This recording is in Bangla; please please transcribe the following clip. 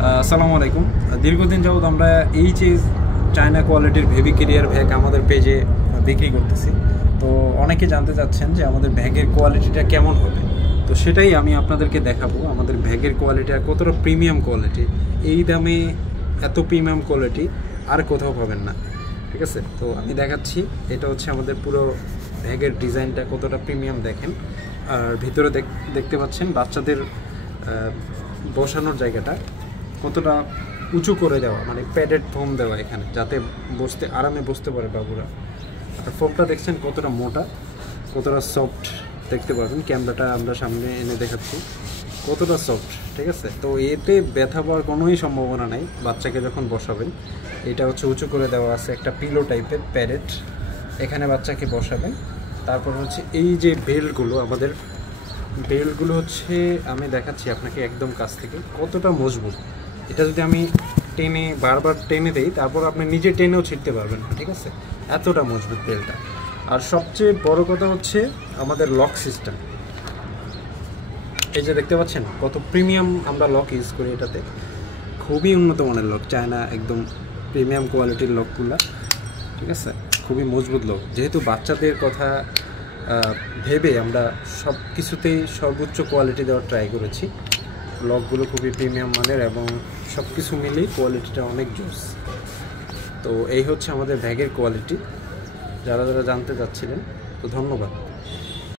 আসসালামু আলাইকুম। দীর্ঘদিন যাবত আমরা এই যে চায়না কোয়ালিটির বেবি ক্যারিয়ার ব্যাগ আমাদের পেজে বিক্রি করতেছি। তো অনেকে জানতে চাচ্ছেন যে আমাদের ব্যাগের কোয়ালিটিটা কেমন হবে, তো সেটাই আমি আপনাদেরকে দেখাবো। আমাদের ব্যাগের কোয়ালিটি আর কতটা প্রিমিয়াম কোয়ালিটি, এই দামে এত প্রিমিয়াম কোয়ালিটি আর কোথাও পাবেন না। ঠিক আছে, তো আমি দেখাচ্ছি। এটা হচ্ছে আমাদের পুরো ব্যাগের ডিজাইনটা কতটা প্রিমিয়াম দেখেন। আর ভিতরে দেখতে পাচ্ছেন বাচ্চাদের বসানোর জায়গাটা কতটা উঁচু করে দেওয়া, মানে প্যাডেড ফোম দেওয়া এখানে, যাতে আরামে বসতে পারে বাবুরা। আর ফোমটা দেখছেন কতটা মোটা, কতটা সফট দেখতে পারবেন। ক্যামেরাটা আমরা সামনে এনে দেখাচ্ছি কতটা সফট। ঠিক আছে, তো এতে ব্যথা পাওয়ার কোনোই সম্ভাবনা নাই বাচ্চাকে যখন বসাবেন। এটা হচ্ছে উঁচু করে দেওয়া আছে একটা পিলো টাইপের প্যাডেড, এখানে বাচ্চাকে বসাবেন। তারপর হচ্ছে এই যে বেল্টগুলো হচ্ছে আমি দেখাচ্ছি আপনাকে একদম কাছ থেকে কতটা মজবুত। এটা যদি আমি বারবার টেনে দেই, তারপর আপনি নিজে টেনেও ছিঁড়তে পারবেন না। ঠিক আছে, এতটা মজবুত বেল্টটা। আর সবচেয়ে বড় কথা হচ্ছে আমাদের লক সিস্টেম। এই যে দেখতে পাচ্ছেন কত প্রিমিয়াম আমরা লক ইউজ করি এটাতে, খুবই উন্নত মানের লক, চায়না একদম প্রিমিয়াম কোয়ালিটির লকগুলো। ঠিক আছে, খুবই মজবুত লক। যেহেতু বাচ্চাদের কথা ভেবে আমরা সব কিছুতেই সর্বোচ্চ কোয়ালিটি দেওয়ার ট্রাই করেছি। লকগুলো খুবই প্রিমিয়াম মানের এবং সব কিছু মিলিয়ে কোয়ালিটিটা অনেক জোস। তো এই হচ্ছে আমাদের ব্যাগের কোয়ালিটি, যারা জানতে চাচ্ছিলেন। তো ধন্যবাদ।